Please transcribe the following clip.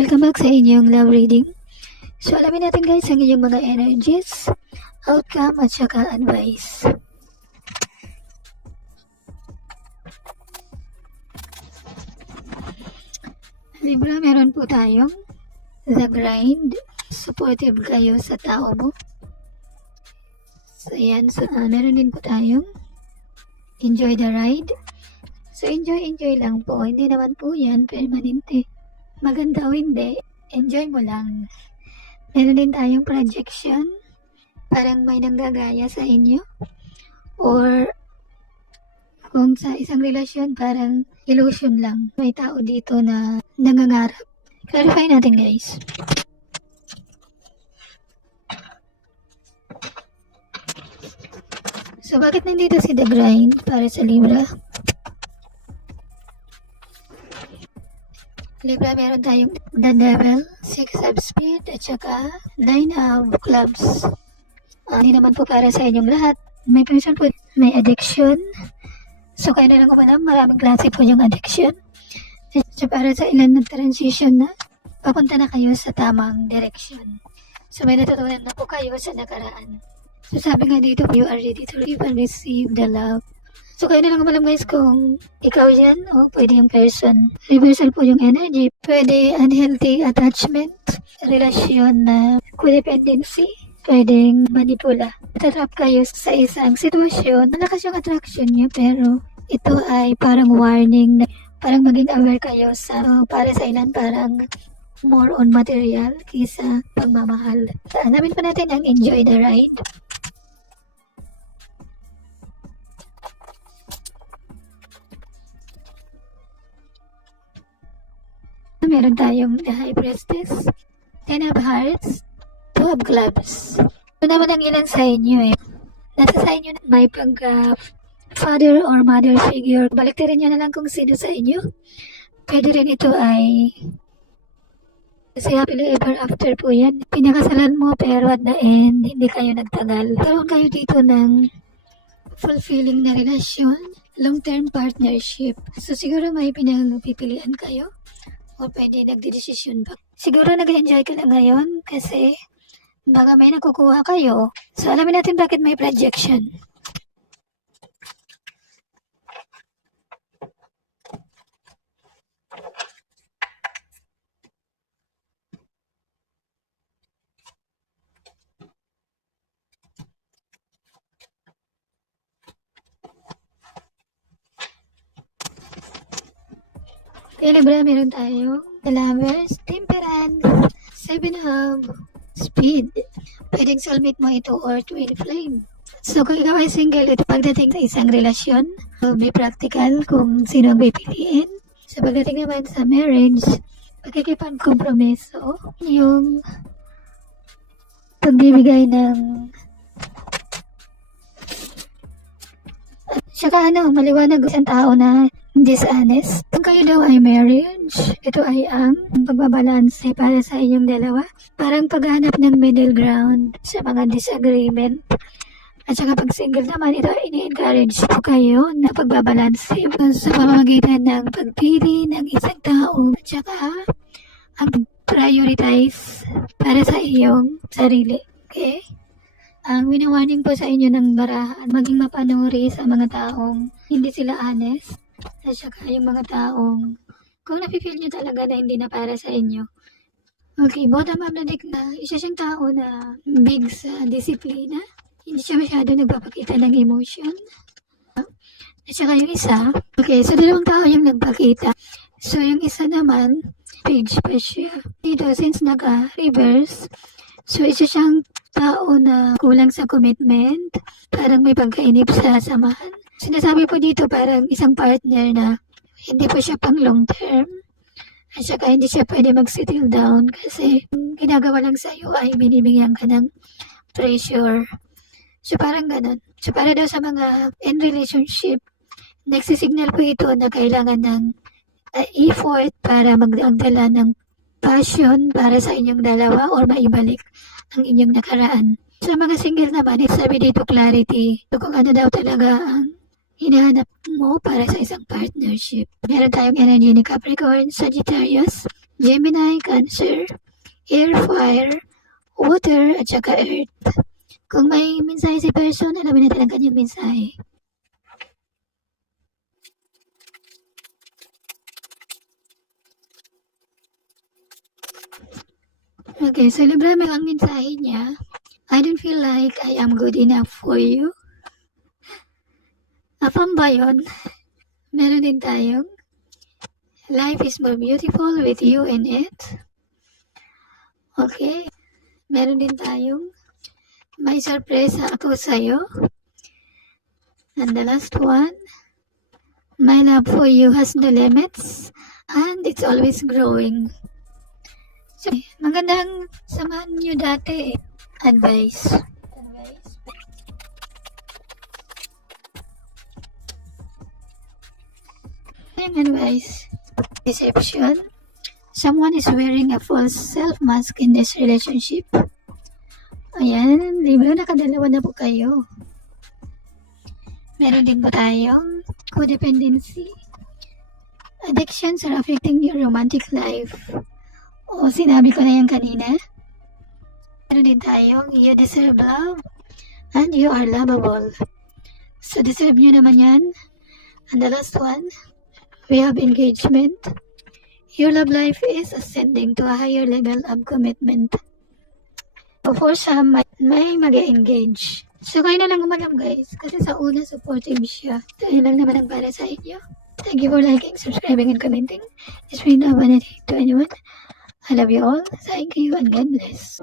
Welcome back sa inyong love reading. So alamin natin guys ang inyong mga energies, outcome at saka advice. Libra, meron po tayong The Grind. Supportive kayo sa tao mo. So yan, meron din po tayong Enjoy the Ride. So enjoy lang po. Hindi naman po yan permanente. Maganda o hindi, enjoy mo lang. Meron din tayong projection. Parang may nanggagaya sa inyo. Or kung sa isang relasyon, parang illusion lang. May tao dito na nangangarap. Clarify natin guys. So bakit nandito si The Grind para sa Libra? Libra, meron tayong The Devil, Six of Spades, at saka Nine of Clubs. Hindi naman po para sa inyong lahat. May person po, may addiction. So kayo na lang kumanam, maraming klase po yung addiction. So para sa ilan nag-transition na, papunta na kayo sa tamang direction. So may natutunan na po kayo sa nakaraan. So sabi nga dito, you are ready to receive and receive the love. So kayo na lang alam guys kung ikaw yan o pwede yung person. Reversal po yung energy. Pwede unhealthy attachment, relasyon na codependency, pwedeng manipula. Tatrap kayo sa isang sitwasyon, malakas yung attraction niya pero ito ay parang warning na parang maging aware kayo sa para sa ilan parang more on material kaysa pagmamahal. So, alamin pa natin ang Enjoy the Ride. Meron tayong The High Priestess, Ten of Hearts, Two of Clubs. Ito naman ang ilan sa inyo eh. Nasa sa inyo na may father or mother figure. Baliktarin nyo na lang kung sino sa inyo. Pwede rin ito ay kasi happily ever after po yan. Pinakasalan mo pero at the end, hindi kayo nagtagal. Karoon kayo dito ng fulfilling na relasyon, long-term partnership. So siguro may pinagpipilian kayo. O pwede nagdidesisyon ba? Siguro nag-enjoy ka lang ngayon kasi baka may nakukuha kayo. So alamin natin bakit may projection. Libra, meron tayo The Lovers, Temperance, Seven of Speed. Pwedeng soulmate mo ito or twin flame. So kung ikaw ay single, ito pagdating sa isang relasyon, be practical kung sino ang pipiliin. So pagdating naman sa marriage, pagkikipag-kompromiso, yung pagbibigay ng saka maliwanag isang tao na dishonest. Kung kayo daw ay marriage, ito ay ang pagbabalanse para sa inyong dalawa. Parang paghanap ng middle ground sa mga disagreement. At saka pag single naman, ito ay ini-encourage po kayo na pagbabalanse sa pamamagitan ng pagpili ng isang tao. At saka ang prioritize para sa iyong sarili. Okay? Ang winawarning po sa inyo ng barahan, maging mapanuri sa mga taong hindi sila honest. At saka yung mga taong, kung napipil nyo talaga na hindi na para sa inyo. Okay, bottom up na deck na, isa siyang tao na big sa disiplina. Hindi siya masyado nagpapakita ng emotion. At saka yung isa, okay, so dalawang tao yung nagpakita. So yung isa naman, page pa siya. Dito, since naka-reverse, so isa siyang tao na kulang sa commitment, parang may pagkainip sa samahan. Sinasabi po dito parang isang partner na hindi po siya pang long term at saka hindi siya pwede mag-settle down kasi ginagawa lang sa iyo ay binibigyan ka ng pressure. So parang ganun. So para daw sa mga in relationship, nagsisignal po ito na kailangan ng effort para magdagdala ng passion para sa inyong dalawa or maibalik ang inyong nakaraan. Sa mga single naman, sabi dito clarity. So kung ano daw talaga ang hinahanap mo para sa isang partnership. Meron tayong energy ni Capricorn, Sagittarius, Gemini, Cancer, Air, Fire, Water, at saka Earth. Kung may mensahe si person, alamin natin ang kanyang mensahe. Okay, so Libra, may ang mensahe niya. I don't feel like I am good enough for you. Affirm ba yun? Meron din tayong life is more beautiful with you in it. Okay. Meron din tayong may sorpresa ako sa'yo. And the last one, my love for you has no limits and it's always growing. So, magandang samahan nyo dati. Advice. Yung advice. Deception. Someone is wearing a false self-mask in this relationship. Ayan, Libra, nakadalawa na po kayo. Meron din po tayong codependency. Addictions are affecting your romantic life. O, sinabi ko na yan kanina. Meron din tayong you deserve love and you are lovable. So, deserve nyo naman yan. And the last one, we have engagement. Your love life is ascending to a higher level of commitment. So, for some, may mag-engage. So, kayo na lang umalam, guys. Kasi sa una, supportive siya. So, yun lang naman ang para sa inyo. Thank you for liking, subscribing, and commenting. This will not to anyone. I love you all. Thank you and God bless.